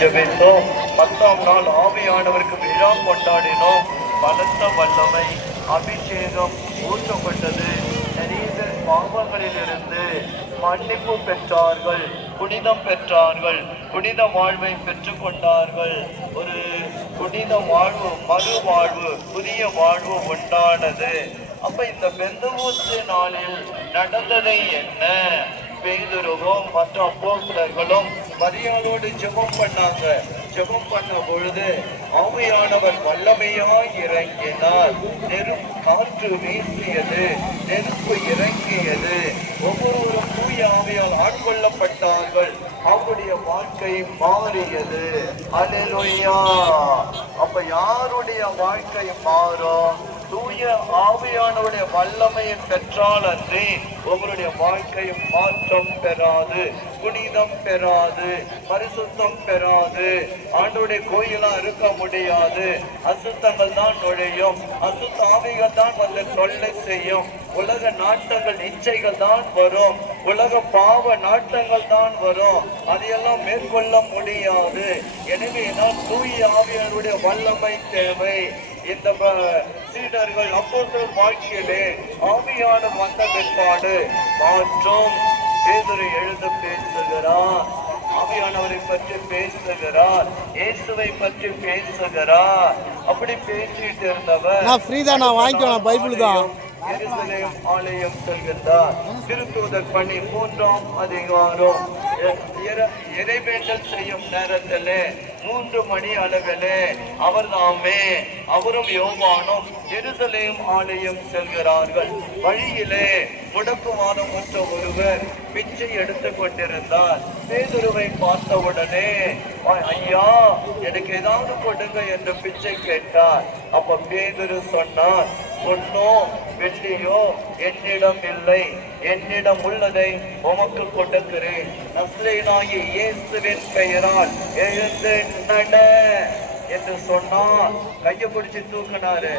ஜெபித்தோம். 10ஆம் நாள் ஆவியானவருக்கு விழா கொண்டாடினோம். பலத்த வல்லமை அபிஷேகம் ஊற்றப்பட்டது. நிறைய பேர் பாவங்களிலிருந்து மன்னிப்பு பெற்றார்கள், புனிதம் பெற்றார்கள், புனித வாழ்வை பெற்றுக் கொண்டார்கள். ஒரு புனித வாழ்வு, மறு வாழ்வு, புதிய வாழ்வு உண்டானது. அப்ப இந்த பெந்தகோஸ்து நாளில் நடந்ததை என்ன? பேதுருவும் மற்ற அப்போஸ்தலர்களும் மரியாளோடு ஜெபம் பண்ணாங்க. ஜெபம் பண்ண பொழுது ஆவியானவர் வல்லமையாய் இறங்கினார். காற்று வீசியது, நெருப்பு இறங்கியது. ஒவ்வொருவரும் தூய ஆவியால் ஆட்கொள்ளப்பட்டார்கள். அவருடைய வாழ்க்கை மாறியது. அல்லேலூயா. அப்ப யாருடைய வாழ்க்கை மாறும்? தூய ஆவியானவருடைய வல்லமையை பெற்றால் அன்றி உங்களுடைய வாழ்க்கையும் மாற்றம் பெறாது, புனிதம் பெறாது, பரிசுத்தம் பெறாது. ஆண்டவருடைய கோயிலா இருக்க முடியாது. அசுத்தங்கள் தான் நுழையும், அசுத்த ஆவிகள் தான் வந்து தொல்லை செய்யும். உலக நாட்டங்கள், இச்சைகள் தான் வரும், உலக பாவ நாட்டங்கள் தான் வரும். அதையெல்லாம் மேற்கொள்ள முடியாது. எனவே தான் தூய ஆவியானவருடைய வல்லமை தேவை. இந்த சீடர்கள் அப்போஸ்தலர் வாழ்க்கையிலே ஆவியான வந்த பிற்பாடு மாற்றம். பேதுரு எழுத பேசுகிறார், ஆவியானவரை பற்றி பேசுகிறார், இயேசுவை பற்றி பேசுகிறார். அப்படி பேசிட்டு இருந்தவர் பைபிள் தான் எருசலேம் ஆலயம் செல்கின்றார். திருத்தூதர் பணி 3ஆம் அதிகாரம். இறைவேண்டல் செய்யும் நேரத்திலே 3 மணி அளவிலே அவரும் யோவானும் எருசலேம் ஆலயம் செல்கிறார்கள். வழியிலே முடக்குவாதம் உற்ற ஒருவர் பிச்சை எடுத்துக் கொண்டிருந்தார். பேதுருவை பார்த்தவுடனே, ஐயா எனக்கு ஏதாவது கொடுங்க என்று பிச்சை கேட்டார். அப்ப பேதுரு சொன்னார், பொன்னோ வெள்ளியோ என்னிடம் இல்லை, என்னிடம் உள்ளதை உமக்கு கொடுக்கிறேன். நஸ்ரேனாகிய இயேசுவின் பெயரால் எழுந்து நட என்று சொன்னார். கையை பிடிச்சு தூக்கினாரு.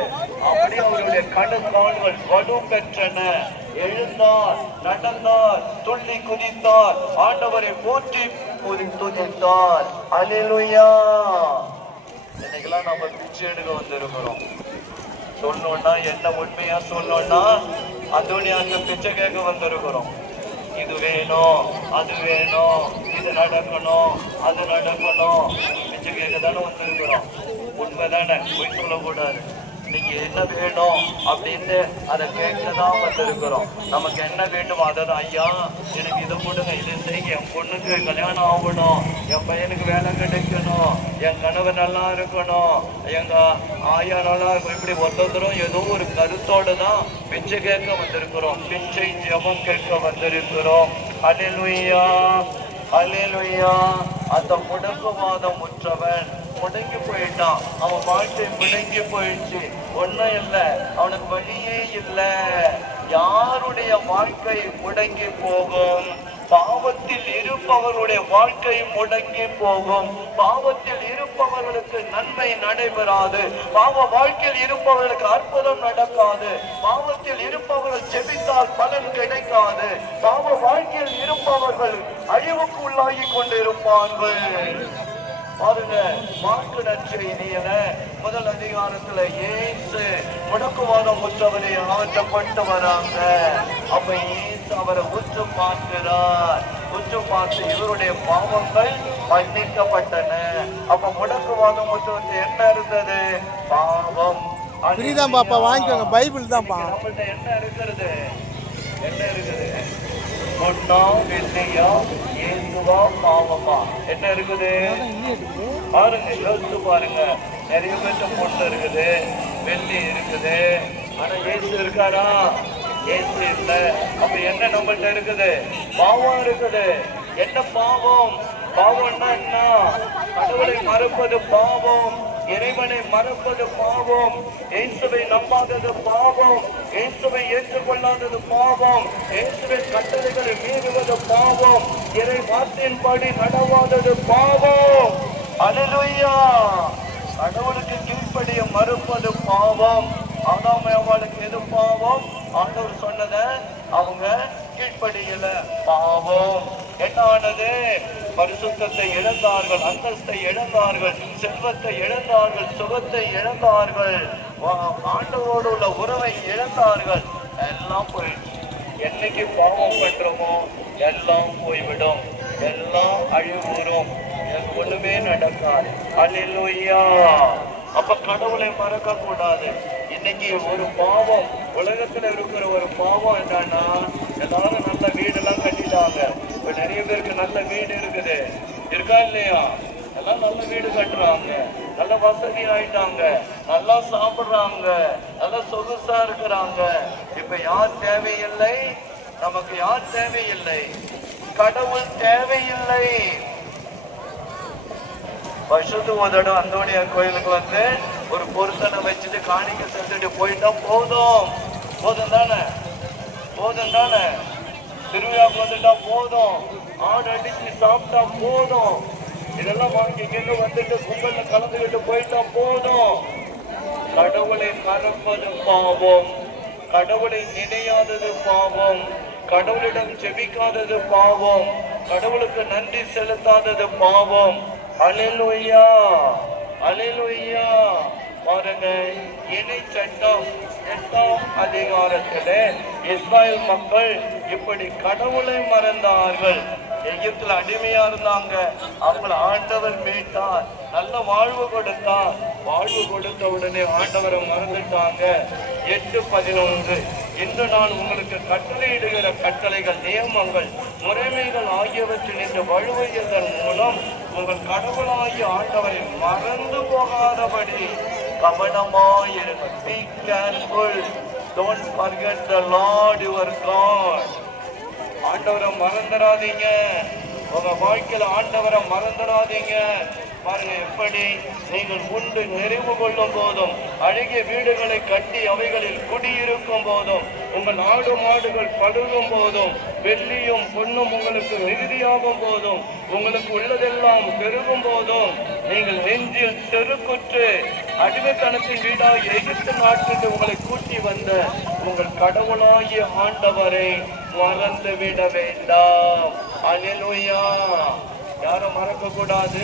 அப்படி அவருடைய கணுக்கால்கள் வலு பெற்றன. எழுந்தார், நடந்தார், துள்ளி குதித்தார், ஆண்டவரை போற்றி துதித்தார். அல்லேலூயா. இன்னைக்கெல்லாம் நம்ம பிச்சை எடுக்க வந்திருக்கிறோம். சொல்லணும்னா என்ன, உண்மையா சொல்லணும்னா அந்தோனியாருக்கு பிச்சை கேட்க வந்திருக்கிறோம். இது வேணும், அது வேணும், இது நடக்கணும், அது நடக்கணும், பிச்சை கேட்க தானே வந்திருக்கிறோம். உண்மைதானே, போய் சொல்லக்கூடாது. இன்னைக்கு என்ன வேணும் அப்படின்னு அதை கேட்கதான் வந்திருக்கிறோம். நமக்கு என்ன வேண்டுமோ அதை தான், ஐயா எனக்கு இதை கொடுங்க, இதை செய்ய, என் பொண்ணுக்கு கல்யாணம் ஆகணும், என் பையனுக்கு வேலை கிடைக்கணும், என் கணவர் நல்லா இருக்கணும், எங்க ஆயா நல்லா இருக்கும். இப்படி ஒருத்தரும் ஏதோ ஒரு கருத்தோடு தான் பிச்சை கேட்க வந்திருக்கிறோம். பிச்சை ஜெபம் கேட்க வந்திருக்கிறோம். அல்லேலூயா, அல்லேலூயா. அந்த முடக்குவாதம் உற்றவன் முடங்கி போயிட்டான். அவன் வாழ்க்கை முடங்கி போயிடுச்சு. ஒன்னும் இல்லை, அவனுக்கு வழியே இல்லை. யாருடைய வாழ்க்கை முடங்கி போகும்? பாவத்தில் இருப்பவருடைய வாழ்க்கை முடங்கி போகும். பாவத்தில் இருப்பவர்களுக்கு நன்மை நடைபெறாது. பாவ வாழ்க்கையில் இருப்பவர்களுக்கு அற்புதம் நடக்காது. பாவத்தில் இருப்பவர்கள் ஜெபித்தால் பலன் கிடைக்காது. பாவ வாழ்க்கையில் இருப்பவர்கள் அழிவுக்கு உள்ளாகி கொண்டிருப்பார்கள். பாருங்க, மார்க்கு நற்செய்தியில 1 அதிகாரத்துல இயேசு முடக்குவாதம் உற்றவரை ஆற்றப்பட்டு வராங்க. அப்ப இயேசு அவரை உற்று பார்க்கிறார். உற்று பார்த்து இவருடைய பாவங்கள் மன்னிக்கப்பட்டன. அப்ப முடக்குவாதம் உற்றவருக்கு என்ன இருந்தது? பாவம். வாங்கிக்கோங்க, பைபிள் தான். நம்மள்ட்ட என்ன இருக்கிறது? என்ன இருக்குது? பொன்னா வெள்ளியா, இயேசுவா பாவமா? என்ன இருக்குது பாருங்க, யோசிச்சு பாருங்க. நிறைய பேர்ட்ட பொண்ணு இருக்குது, வெள்ளி இருக்குது, ஆனா இயேசு இருக்காரா? இயேசு இல்ல. அப்ப என்ன நம்மள்ட்ட இருக்குது? பாவம் இருக்குது. என்ன பாவம்? பாவம்னா என்ன? கடவுளை மறுப்பது பாவம், இறைவனை மறப்பது பாவம், இயேசுவை நம்பாதது பாவம், இயேசுவை ஏற்றுக்கொள்ளாதது பாவம், இயேசுவின் கட்டளைகளை மீறுவது பாவம், இறை வார்த்தையின்படி நடவாதது பாவம். அல்லேலூயா. கடவுளுக்கு கீழ்ப்படிய மறுப்பது பாவம். ஆதாம் ஏவாளுக்கு எது பாவம்? ஆண்டவர் சொன்னதை அவங்க கீழ்ப்படியல, பாவம். என்ன ஆனது? பரிசுத்தத்தை இழந்தார்கள், அந்தஸ்தை இழந்தார்கள், செல்வத்தை இழந்தார்கள், சுகத்தை இழந்தார்கள், ஆண்டவரோடு உள்ள உறவை இழந்தார்கள். எல்லாம் போயிடுச்சு. என்னைக்கு பாவம் பண்றோமோ எல்லாம் போய்விடும், எல்லாம் அழிவுறும், ஒண்ணுமே நடக்காது. அல்லேலூயா. அப்ப கடவுளை மறக்க கூடாது. இன்னைக்கு ஒரு பாவம், உலகத்துல இருக்கிற ஒரு பாவம் என்னன்னா, எல்லாரும் நல்ல வீடெல்லாம் கட்டிட்டாங்க. இப்ப நிறைய பேருக்கு நல்ல வீடு இருக்குது, இருக்கா இல்லையா? எல்லாம் நல்ல வீடு கட்டுறாங்க, நல்ல வசதி ஆயிட்டாங்க, நல்லா சாப்பிடுறாங்க, நல்லா சொகுசா இருக்கிறாங்க. இப்ப யார் தேவையில்லை? நமக்கு யார் தேவையில்லை? கடவுள் தேவையில்லை. வருஷத்துக்கு ஒரு தடவை அந்தோனியார் கோயிலுக்கு வந்து ஒரு பொருத்தனை வச்சுட்டு காணிக்க செலுத்திட்டு போயிட்டா போதும். போதும் தானே? போதும் தானே? திருவிழாவுக்கு வந்துட்டா போதும், ஆடு அடிச்சு சாப்பிட்டா போதும், இதெல்லாம் வாங்கிக்கிட்டு வந்துட்டு கும்பல்ல கலந்துக்கிட்டு போயிட்டா போதும். கடவுளை மறப்பது பாவம், கடவுளை நினையாதது பாவம், கடவுளிடம் ஜெபிக்காதது பாவம், கடவுளுக்கு நன்றி செலுத்தாதது பாவம். அல்லேலூயா, அல்லேலூயா. பாருங்க, இணை சட்டம் 8ஆம் அதிகாரத்திலே இஸ்ராயல் மக்கள் இப்படி கடவுளை மறந்தார்கள். எகிப்துல அடிமையா இருந்தாங்க, அவங்கள ஆண்டவர் மீட்டார், நல்ல வாழ்வு கொடுத்தார். வாழ்வு கொடுத்த உடனே ஆண்டவரை மறந்துட்டாங்க. 8:11 இன்று நான் உங்களுக்கு கட்டளையிடுகிற கட்டளைகள், நியமங்கள், முறைமைகள் ஆகியவற்றில் இன்று வழுவுவதன் மூலம் உங்கள் கடவுளாகிய ஆண்டவரை மறந்து போகாதபடி கவனமாயிருங்கள். Be careful. Don't forget the Lord your God. ஆண்டவரை மறந்துடாதீங்க. உங்க வாழ்க்கையில ஆண்டவரை மறந்துடாதீங்க. பாருங்க, எப்படி நீங்கள் உண்டு நிறைவு கொள்ளும் போதும், அழகிய வீடுகளை கட்டி அவைகளில் குடியிருக்கும் போதும், உங்கள் ஆடு மாடுகள் பழுகும் போதும், வெள்ளியும் பொன்னும் உங்களுக்கு மிகுதியாகும் போதும், உங்களுக்கு உள்ளதெல்லாம் பெருகும் போதும், நீங்கள் நெஞ்சில் செருக்குற்று அடிமைத்தனத்தின் வீடாக எகிப்து நாட்டிற்கு உங்களை கூட்டி வந்த உங்கள் கடவுளாகிய ஆண்டவரை மறந்து விட வேண்டாம். அல்லேலூயா. யாரும் மறக்க கூடாது.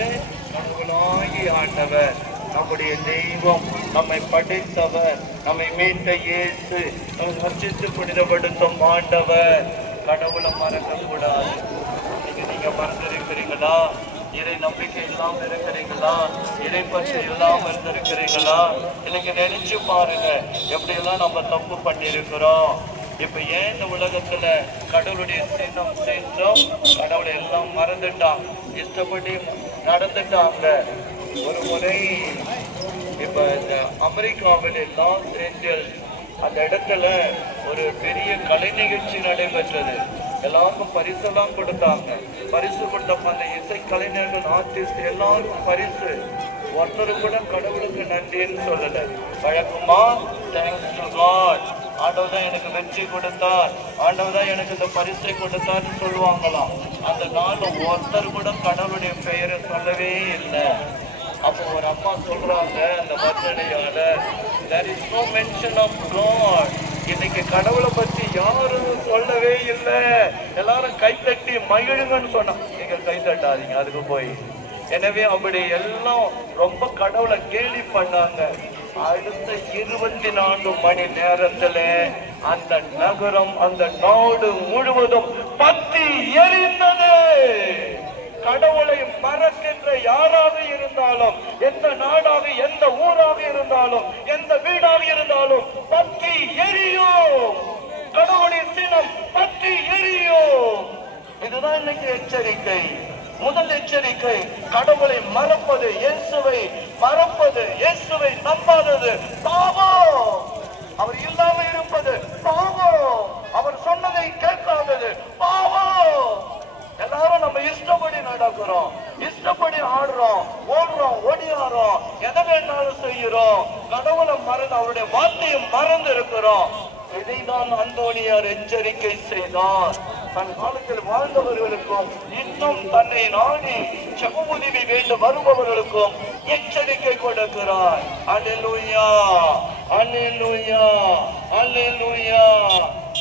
கடவுளாகிய ஆண்டவர், நம்முடைய தெய்வம், நம்மை படைத்தவர், நம்மை மீட்ட இயேசு, நம்மை ரட்சித்து புனிதப்படுத்தும் ஆண்டவர். கடவுளை மறக்க கூடாது. நீங்க மறந்திருக்கிறீங்களா? இறை நம்பிக்கை இல்லாம இருக்கிறீங்களா? இறை பற்றி இல்லாம இருந்திருக்கிறீங்களா? இன்னைக்கு நினைச்சு பாருங்க, எப்படி எல்லாம் நம்ம தப்பு பண்ணிருக்கிறோம். இப்ப ஏன் இந்த உலகத்துல கடவுளுடைய சின்னம் செஞ்சோம்? கடவுளை எல்லாம் மறந்துட்டாங்க, இஷ்டப்படி நடந்துட்டாங்க. ஒரு முறை இப்ப இந்த அமெரிக்காவில் லாஸ் ஏஞ்சல்ஸ் அந்த இடத்துல ஒரு பெரிய கலை நிகழ்ச்சி நடைபெற்றது. எல்லாருக்கும் பரிசெல்லாம் கொடுத்தாங்க. பரிசு கொடுத்தப்ப அந்த இசை கலைஞர்கள், ஆர்டிஸ்ட் எல்லாருக்கும் பரிசு. ஒருத்தர் கூட கடவுளுக்கு நன்றின்னு சொல்லல. வழக்கமா தேங்க்ஸ் டு காட், ஆண்டவர் தான் எனக்கு வெற்றி கொடுத்தார், ஆண்டவர் தான் எனக்கு இந்த பரிசை கொடுத்தார்னு சொல்லுவாங்களாம். அந்த நாள் ஒருத்தர் கூட கடவுளுடைய பெயரை சொல்லவே இல்லை. அப்போ ஒரு அம்மா சொல்றாங்க அந்த வர்ணனையால, there is no mention of God. இன்னைக்கு கடவுளை பத்தி யாரும் சொல்லவே இல்லை. எல்லாரும் கைத்தட்டி மகிழுங்கன்னு சொன்னா, நீங்க கைத்தட்டாதீங்க அதுக்கு போய். எனவே அப்படி எல்லாம் ரொம்ப கடவுளை கேலி பண்ணாங்க. அடுத்த 24 மணி நேரத்துல அந்த நகரம், அந்த நாடு முழுவதும் பத்தி எரிந்தது. கடவுளை மறக்கின்ற யாராக இருந்தாலும், எந்த நாடாக, எந்த ஊராக இருந்தாலும், எந்த வீடாக இருந்தாலும் பற்றி எரியும். கடவுளின் சினம் பற்றி எரியும். இதுதான் இன்னைக்கு எச்சரிக்கை. முதல் எச்சரிக்கை, கடவுளை மறப்பது, இயேசுவை மறப்பது, இயேசுவை நம்பாதது பாவம். அவர் இல்லாம இருப்பது பாவம். அவர் சொன்னதை கேட்காதது பாவம். எல்லாரும் நம்ம இஷ்டப்படி நடக்கிறோம், இஷ்டப்படி ஆடுறோம், ஓடுறோம், ஓடியாரோம், எதை வேணாலும் செய்யறோம். கடவுளை மறந்து, அவருடைய வார்த்தையை மறந்து இருக்கிறோம். இதைதான் அந்தோனியார் எச்சரிக்கை செய்தார். தன் காலத்தில் வாழ்ந்தவர்களுக்கும் இன்னும் தன்னை நாடி செபமுதவி வேண்டும் வருபவர்களுக்கும் எச்சரிக்கை கொடுக்கிறார். அல்லேலூயா, அல்லேலூயா, அல்லேலூயா.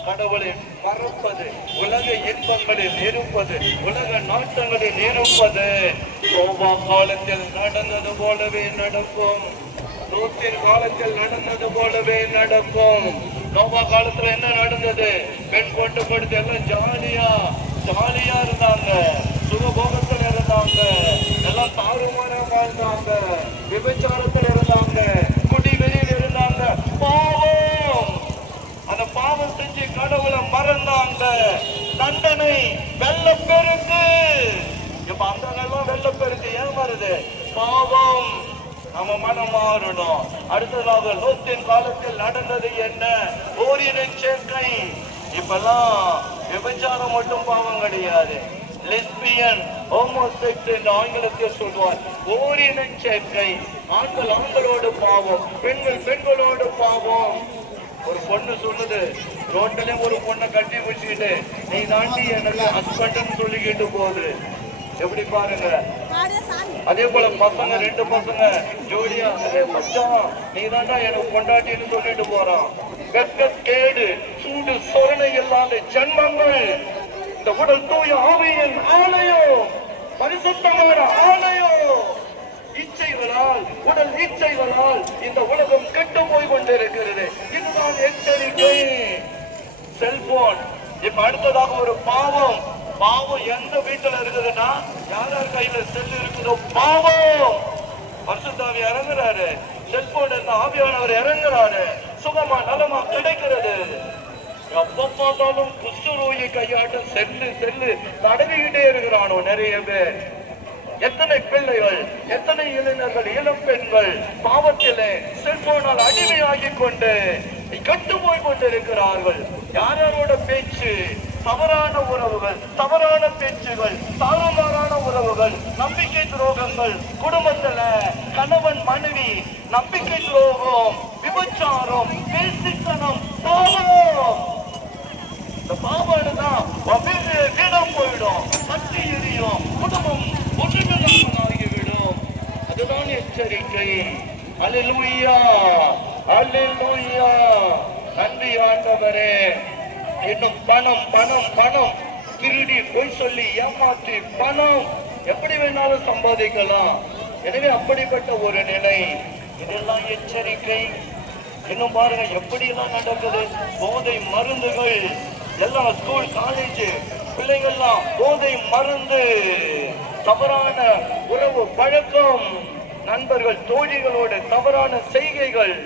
கடவுளை மறப்பது, உலக இன்பங்களில் இருப்பது, உலக நாட்டங்களில் இருப்பது நோவா காலத்தில் நடந்தது போலவே நடக்கும். லோத்தின் காலத்தில் நடந்தது போலவே நடக்கும். நோவா காலத்துல என்ன நடந்தது? பெண் கொண்டு கொடுத்து எல்லாம் ஜாலியா இருந்தாங்க, சுகபோகத்தில் இருந்தாங்க, எல்லாம் தாறுமாறா வாழ்ந்தாங்க, விபச்சாரத்தில் இருந்தாங்க, குடிவெறியில் இருந்தாங்க. பாவம், அந்த பாவம் செஞ்சு கடவுளை மறந்தாங்க. தண்டனை வெள்ளப்பெருக்கு. இப்ப அந்த எல்லாம் வெள்ளப்பெருக்கு ஏன் வருது? பாவம். நம்ம மனம் மாறணும். அடுத்ததாக லோத்தின் காலத்தில் நடந்தது என்ன? ஓரின சேர்க்கை. இப்பெல்லாம் விபச்சாரம் மட்டும் பாவம் கிடையாது, லெஸ்பியன், ஹோமோசெக்ஸ் என்று ஆங்கிலத்தில் சொல்வார். ஓரின சேர்க்கை. ஆண்கள் ஆண்களோடு பாவம், பெண்கள் பெண்களோடு பாவம். ஒரு பொண்ணு சொல்லுது, ரோட்டிலே ஒரு பொண்ணை கட்டி வச்சுக்கிட்டு நீ தாண்டி எனக்கு ஹஸ்பண்ட் சொல்லிக்கிட்டு போகுது. எப்படி பாருங்க. அதே போல பசங்க, 2 பசங்க ஜோடியா, மச்சான் நீ தாண்டா எனக்கு கொண்டாட்டின்னு சொல்லிட்டு போறான். வெட்கக்கேடு, சூடு சொரணை இல்லாத ஜன்மங்கள். இந்த உடல் தூய ஆவியின் ஆலயம், பரிசுத்தமான ஆலயம். இச்சைகளால், உடல் இச்சைகளால் இந்த உலகம் கெட்டு போய் கொண்டிருக்கிறது. இதுதான் எச்சரிக்கை. செல்போன். இப்ப அடுத்ததாக ஒரு பாவம். பாவம் எந்த வீட்டுல இருக்குதுன்னா, யார் கையில செல் இருக்குதோ பாவம். பரிசுத்தாவி இறங்குறாரு, செல்போன் இருந்த ஆவியானவர் இறங்குறாரு, சுகமா நலமா கிடைக்கிறது. எப்ப பார்த்தாலும் குஷ்டரோகி கையாட்டம் செல்லு தடவிக்கிட்டே இருக்கிறானோ நிறைய பேர். எத்தனை பிள்ளைகள், எத்தனை இளைஞர்கள், இளம் பெண்கள் பாவத்திலே செல்போனால் அடிமையாகிக் கொண்டு கெட்டு போய் கொண்டிருக்கிறார்கள். யாரோட பேச்சு, தவறான உறவுகள், தவறான பேச்சுகள், தாறுமாறான உறவுகள், நம்பிக்கை துரோகங்கள், குடும்பத்துல கணவன் மனைவி நம்பிக்கை துரோகம், விபச்சாரம், பேசித்தனம், பாவம். இந்த பாவம்தான் வீடம் போயிடும், பற்றி எரியும், குடும்பம் ஒன்றுமில்லாமல் ஆகிவிடும். அதுதான் எச்சரிக்கை. அல்லேலூயா, அல்லேலூயா. நன்றி ஆண்டவரே. இன்னும் பணம் பணம் பணம் திருடி பொய் சொல்லி ஏமாற்றி பணம் எப்படி வேணாலும் சம்பாதிக்கலாம். எனவே அப்படிப்பட்ட ஒரு நிலை. இதெல்லாம் எச்சரிக்கை. இன்னும் பாருங்க எப்படி எல்லாம் நடக்குது. போதை மருந்துகள் எல்லாம், ஸ்கூல் காலேஜ் பிள்ளைகள்லாம் போதை மருந்து, தவறான உறவு பழக்கம், நண்பர்கள் தோழிகளோட தவறான செய்கைகள்.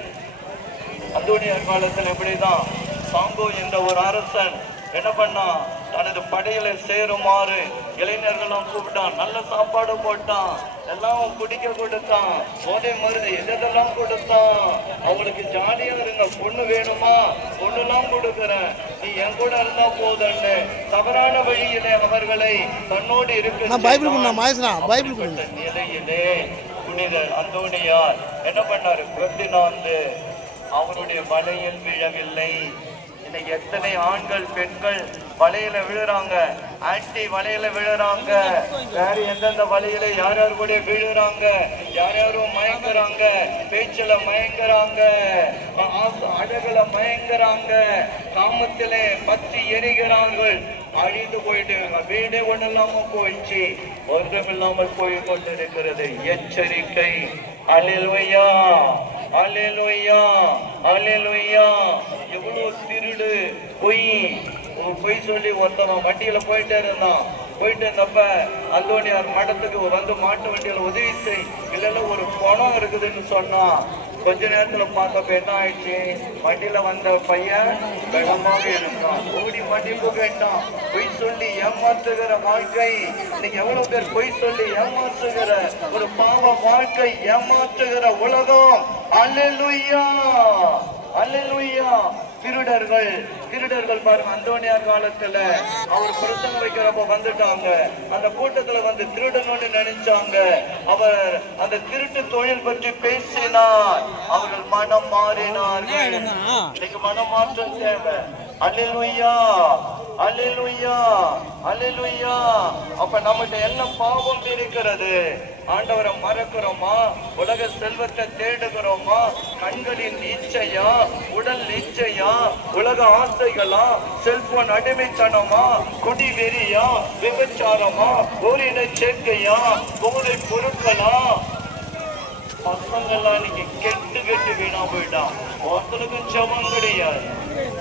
அந்தோனிய காலத்தில் எப்படிதான் சாங்கோ என்ற ஒரு அரசன் என்ன பண்ணா, தனது படையில சேருமாறு இளைஞர்களும் கூப்பிட்டான், நல்ல சாப்பாடு போட்டான், எல்லாம் குடிக்க கொடுத்தான், போதை மருந்து எதெல்லாம் கொடுத்தான். அவங்களுக்கு ஜாலியா இருங்க, பொண்ணு வேணுமா, பொண்ணுலாம் கொடுக்கிறேன், நீ என் கூட இருந்தா போதுன்னு தவறான வழியிலே அவர்களை தன்னோடு இருக்க நிலையிலே புனிதர் அந்தோனியார் என்ன பண்ணாரு? வந்து அவருடைய வலையில் விழவில்லை. இன்னைக்கு எத்தனை ஆண்கள் பெண்கள் வலையில விழுறாங்க, ஆன்டி வலையில விழுறாங்க, வேற எந்தெந்த வலையில யார் யார் கூட விழுறாங்க, யார் யாரும் மயங்குறாங்க, பேச்சுல மயங்குறாங்க, அழகுல மயங்குறாங்க, காமத்திலே பற்றி எரிகிறார்கள், அழிந்து போயிட்டு வீடே ஒண்ணு இல்லாம போயிடுச்சு, ஒன்றும் இல்லாமல் போய் கொண்டிருக்கிறது. எச்சரிக்கை. அல்லேலூயா, அல்லேலூயா, அல்லேலூயா. எவ்வளவு திருடு, பொய் சொல்லி ஒருத்தவன் வண்டியில போயிட்டே இருந்தப்ப அந்தோனியார் மடத்துக்கு வந்து மாட்டு வண்டியில உதவி செய், இல்ல ஒரு பணம் இருக்குதுன்னு சொன்னா, கொஞ்ச நேரத்துல பார்த்தப்ப என்ன ஆயிடுச்சு? வண்டியில வந்த பையன் வெள்ளமாக இருந்தான், ஓடி மன்னிப்பு கேட்டான். பொய் சொல்லி ஏமாற்றுகிற வாழ்க்கை. இன்னைக்கு எவ்வளவு பேர் பொய் சொல்லி ஏமாற்றுகிற ஒரு பாவ வாழ்க்கை, ஏமாற்றுகிற உலகம். அல்லேலூயா, அல்லேலூயா. திருடர்கள் பாருங்க, அந்தோனியார் காலத்துல அவர் பிரசங்கம் வைக்கிறப்ப வந்துட்டாங்க, அந்த கூட்டத்துல வந்து திருடணும்னு நினைச்சாங்க. அவர் அந்த திருட்டு தொழில் பற்றி பேசினார், அவர்கள் மனம் மாறினார்கள். இன்னைக்கு மனம் மாற்றம் தேவை. அல்லேலூயா. அல்லேலூயா அல்லேலூயா. அப்ப நம்மகிட்ட என்ன பாவம் இருக்கிறது? ஆண்டவரை மறக்கிறோமா? உலக செல்வத்தை தேடுகிறோமா? கண்களின் இச்சையா, உடல் இச்சையா, உலக ஆசைகளா, செல்போன் அடிமைத்தனமா, குடி வெறியா, விபச்சாரமா, ஓரின சேர்க்கையா, போதை பொருட்களா? பசங்கள்லாம் இன்னைக்கு கெட்டு கெட்டு வீணா போயிட்டான். ஒருத்தனுக்கும் ஜெபம் கிடையாது,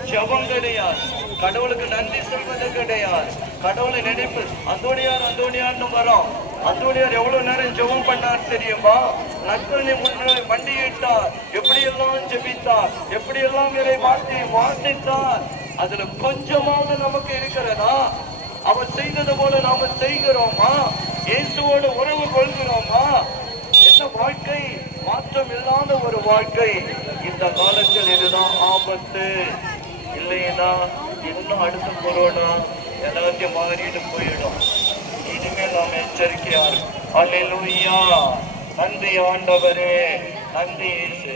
ஜெபம் கிடையாது, கடவுளுக்கு நன்றி சொல்வது கிடையாது, கடவுளை நினைப்பு. அந்தோனியார்னு வரோம். அந்தோனியார் எவ்வளவு நேரம் ஜெபம் பண்ணார் தெரியுமா? நற்கருணை முன்னாடி மண்டியிட்டார், எப்படியெல்லாம் ஜெபித்தார், எப்படியெல்லாம் இறை வார்த்தையை வாசித்தார். அதுல கொஞ்சமாவது நமக்கு இருக்கிறதா? அவர் செய்தது போல நாம செய்கிறோமா? இயேசுவோடு உறவு கொள்கிறோமா? என்ன வாழ்க்கை? மாற்றம் இல்லாத ஒரு வாழ்க்கை. இந்த காலத்தில் இதுதான் ஆபத்து. இல்லைன்னா இன்னும் அடுத்த கொரோனா எல்லாத்தையும் மாறிட்டு போயிடும். இனிமேல் நாம் எச்சரிக்கையா இருக்கும். அல்லேலூயா. நன்றி ஆண்டவரே, நன்றி இயேசு.